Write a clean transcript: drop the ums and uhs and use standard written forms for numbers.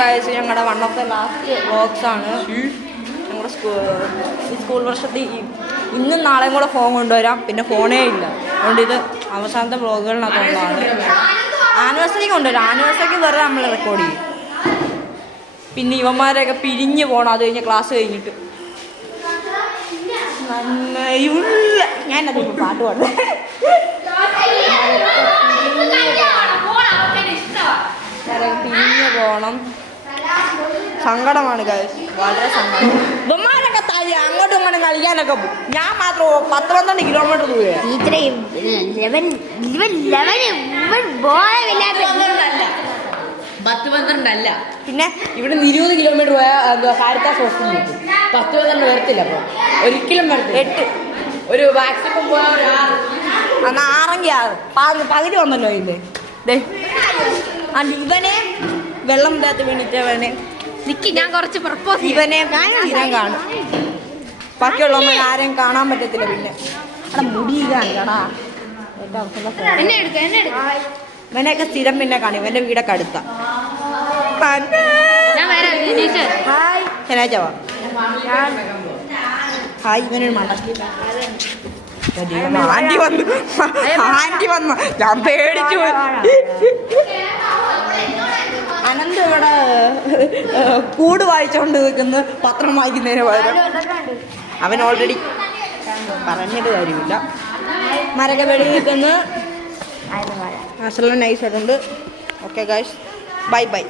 Guys ഞങ്ങളുടെ one of the last vlogs ആണ്. ഞങ്ങളുടെ സ്കൂൾ വർഷത്തിൽ ഇന്നും നാളെയും കൂടെ ഫോൺ കൊണ്ടുവരാം, പിന്നെ ഫോണേ ഇല്ല. അതുകൊണ്ട് ഇത് അവസാനത്തെ വ്ളോഗുകളിനകത്തുള്ളതാണ്. ആനിവേഴ്സറി കൊണ്ടുവരാം, ആനിവേഴ്സറിക്ക് വെറുതെ നമ്മൾ റെക്കോർഡ് ചെയ്യും. പിന്നെ ഇവന്മാരെയൊക്കെ പിരിഞ്ഞ് പോകണം, അത് കഴിഞ്ഞ് ക്ലാസ് കഴിഞ്ഞിട്ട്. ഞാനത് പാട്ട് പാടും. പിരിഞ്ഞ് പോകണം. സങ്കടമാണ് ഗൈസ്, വളരെ സങ്കടം. ഇവന്മാരൊക്കെ താഴെ അങ്ങോട്ടും ഇങ്ങോട്ടും കളിക്കാനൊക്കെ പോകും. ഞാൻ മാത്രം 10-12 കിലോമീറ്റർ ദൂരെ. പിന്നെ ഇവിടെ 20 കിലോമീറ്റർ പോയാൽ കാരിത്താസ് ഹോസ്പിറ്റലിൽ കിട്ടും. 10-12 വരത്തില്ല. അപ്പോൾ ഒരിക്കലും വരത്തില്ല. 8 ഒരു മാക്സിമം പോയാൽ 6 പകുതി വന്നല്ലോ ഇതിൻ്റെ. ഇവനെ വെള്ളം ഇല്ലാത്ത വീണിട്ടവനെ ഞാൻ കുറച്ച് പ്രപ്പോസ് ഇവനെ സ്ഥിരം കാണും. ബാക്കിയുള്ളവന്മാർ ആരെയും കാണാൻ പറ്റത്തില്ല. പിന്നെ അവിടെ മുടിയിലാണ് കടാ. ഇവനെയൊക്കെ സ്ഥിരം പിന്നെ കാണും. ഇവന്റെ വീടൊക്കെ അടുത്ത. ഹായ് ശനാജവാ. ഹായ് ഇവനൊരു മടക്കി. ആന്റി വന്നു ഞാൻ പേടിച്ചു. അനന്ത് ഇവിടെ കൂട് വായിച്ചോണ്ട് നിൽക്കുന്നു, പത്രം വായിക്കുന്നതിന് പകരം. അവൻ ഓൾറെഡി പറഞ്ഞിട്ട് കാര്യമില്ല. മരക വെടി നിൽക്കുന്നു. അസല നൈസായിട്ടുണ്ട്. Okay guys, bye by.